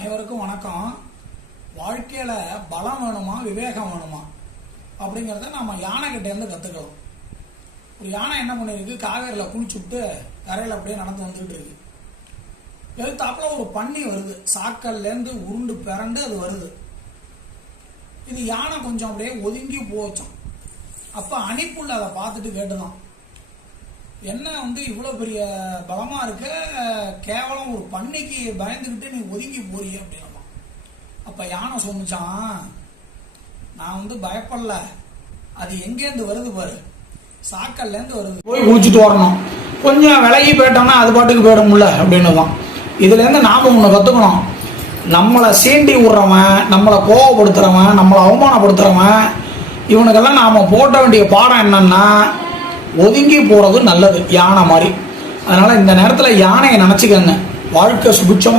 அனைவருக்கும் வணக்கம். வாழ்க்கையில பலம் வேணுமா விவேகம் வேணுமா அப்படிங்கிறத நம்ம யானை கிட்ட இருந்து கத்துக்கலாம். ஒரு யானை என்ன பண்ணிருக்கு, காவேரியில குளிச்சுட்டு கரையில அப்படியே நடந்து வந்துட்டு இருக்கு. எழுத்தாப்புல ஒரு பன்னி வருது, சாக்கல்ல இருந்து உருண்டு பிறண்டு அது வருது. இது யானை கொஞ்சம் அப்படியே ஒதுங்கி போச்சோம். அப்ப அணிப்புள்ள அதை பார்த்துட்டு கேட்டுதான், என்ன இவ்வளவு பெரிய பலமா இருக்க, கேவலம் ஒரு பண்ணிக்கு பயந்துகிட்டு நீ ஒதுங்கி போறிய அப்படின்னா. அப்ப யானை சொன்னிச்சான், நான் பயப்படல, அது எங்கேருந்து வருது பாரு, சாக்கல்ல இருந்து வருது, போய் குளிச்சுட்டு வரணும், கொஞ்சம் விலகி போயிட்டோம்னா அது பாட்டுக்கு போயிடும்ல அப்படின்னு தான். இதுல இருந்து நாம ஒண்ணு கத்துக்கணும். நம்மளை சீண்டி விடுறவன், நம்மளை கோவப்படுத்துறவன், நம்மளை அவமானப்படுத்துறவன், இவனுக்கெல்லாம் நாம போட்ட வேண்டிய பாடம் என்னன்னா, ஒதுங்கி போறது நல்லது, யானை மாதிரி. அதனால இந்த நேரத்துல யானையை நினைச்சுக்கங்க. வாழ்க்கை சுபிட்சமா